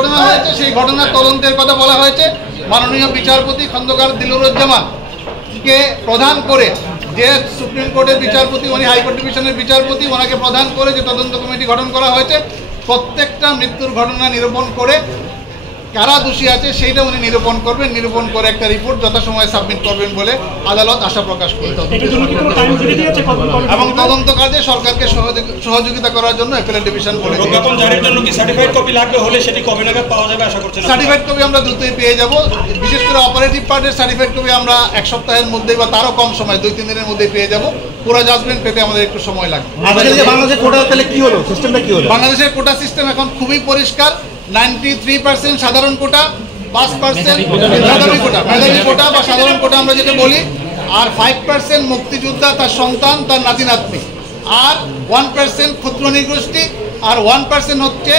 ঘটনা হয়েছে সেই ঘটনার তদন্তের কথা বলা হয়েছে। মাননীয় বিচারপতি খন্দকার দিলুরুজ্জামানকে প্রধান করে, যে সুপ্রিম কোর্টের বিচারপতি, উনি হাইকোর্ট ডিভিশনের বিচারপতি, ওনাকে প্রধান করে যে তদন্ত কমিটি গঠন করা হয়েছে, প্রত্যেকটা মৃত্যুর ঘটনা নিরূপণ করে কারা দোষী আছে সেইটা উনি নিরূপণ করবেন, নিরূপণ করে একটা রিপোর্ট যথাসময়ে সাবমিট করবেন বলে আদালত আশা প্রকাশ করেছে। এবং তদন্ত কাজে সরকারকে সহযোগিতা করার জন্য অ্যাপিলেট ডিভিশন বলেছে। সার্টিফাইড কপি লাগবে হলে সেটি কবে নাগাদ পাওয়া যাবে আশা করছেন? সার্টিফাইড কপি আমরা দ্রুতই পেয়ে যাব। বিশেষ করে অপারেটিভ পার্টের সার্টিফাইড কপি আমরা এক সপ্তাহের মধ্যেই বা তারও কম সময় 2-3 দিনের মধ্যেই পেয়ে যাব। পুরো জাজমেন্ট পেতে আমাদের একটু সময় লাগবে। বাংলাদেশের কোটা তাহলে কি হলো, সিস্টেমটা কি হলো? বাংলাদেশের কোটা সিস্টেম এখন খুবই পরিষ্কার। 93% সাধারণ কোটা, 5% মেধাবী কোটা, মেধাবী কোটা বা সাধারণ কোটা আমরা যেটা বলি, আর 5% মুক্তিযোদ্ধা, তার সন্তান, তার নাতি নাতনি, আর 1% ক্ষুদ্র নৃগোষ্ঠী, আর 1% হচ্ছে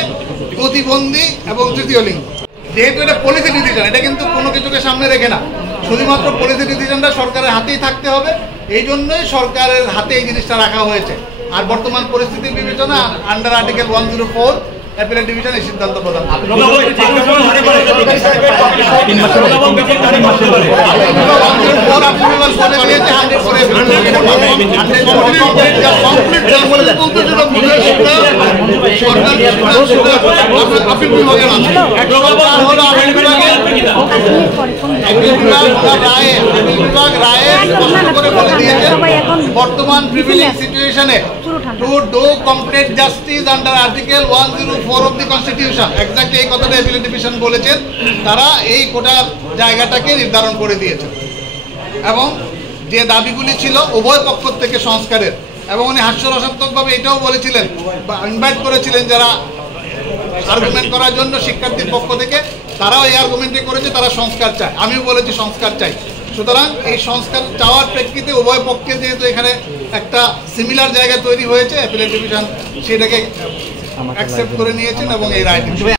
প্রতিবন্ধী এবং তৃতীয় লিঙ্গ। যেহেতু এটা পলিসি ডিসিশন, এটা কিন্তু কোনো কিছুকে সামনে রেখে না, শুধুমাত্র পলিসি ডিসিশনটা সরকারের হাতেই থাকতে হবে। এই জন্যই সরকারের হাতে এই জিনিসটা রাখা হয়েছে। আর বর্তমান পরিস্থিতির বিবেচনা আন্ডার আর্টিকেল 104 অ্যাপিলেট ডিভিশন এই সিদ্ধান্ত প্রদান করে। বর্তমান প্রিভিলেজ সিচুয়েশনে to do complete justice under article 104 of the constitution, exactly এই কথাটা অ্যাপিলেট ডিভিশন বলেছেন। তারা এই কোটার জায়গাটাকে নির্ধারণ করে দিয়েছেন এবং যে দাবিগুলি ছিল উভয় পক্ষ থেকে সংস্কারের, এবং উনি হাস্যরসাত্মকভাবে এটাও বলেছিলেন বা ইনভাইট করেছিলেন যারা আর্গুমেন্ট করার জন্য শিক্ষার্থীর পক্ষ থেকে, তারাও এই আর্গুমেন্টে করেছে তারা সংস্কার চায়। আমিও বলেছি সংস্কার চাই। সুতরাং এই সংস্কার চাওয়ার প্রেক্ষিতে উভয় পক্ষে যেহেতু এখানে একটা সিমিলার জায়গা তৈরি হয়েছে, অ্যাপিলেট ডিভিশন সেটাকে অ্যাকসেপ্ট করে নিয়েছেন এবং এই রায়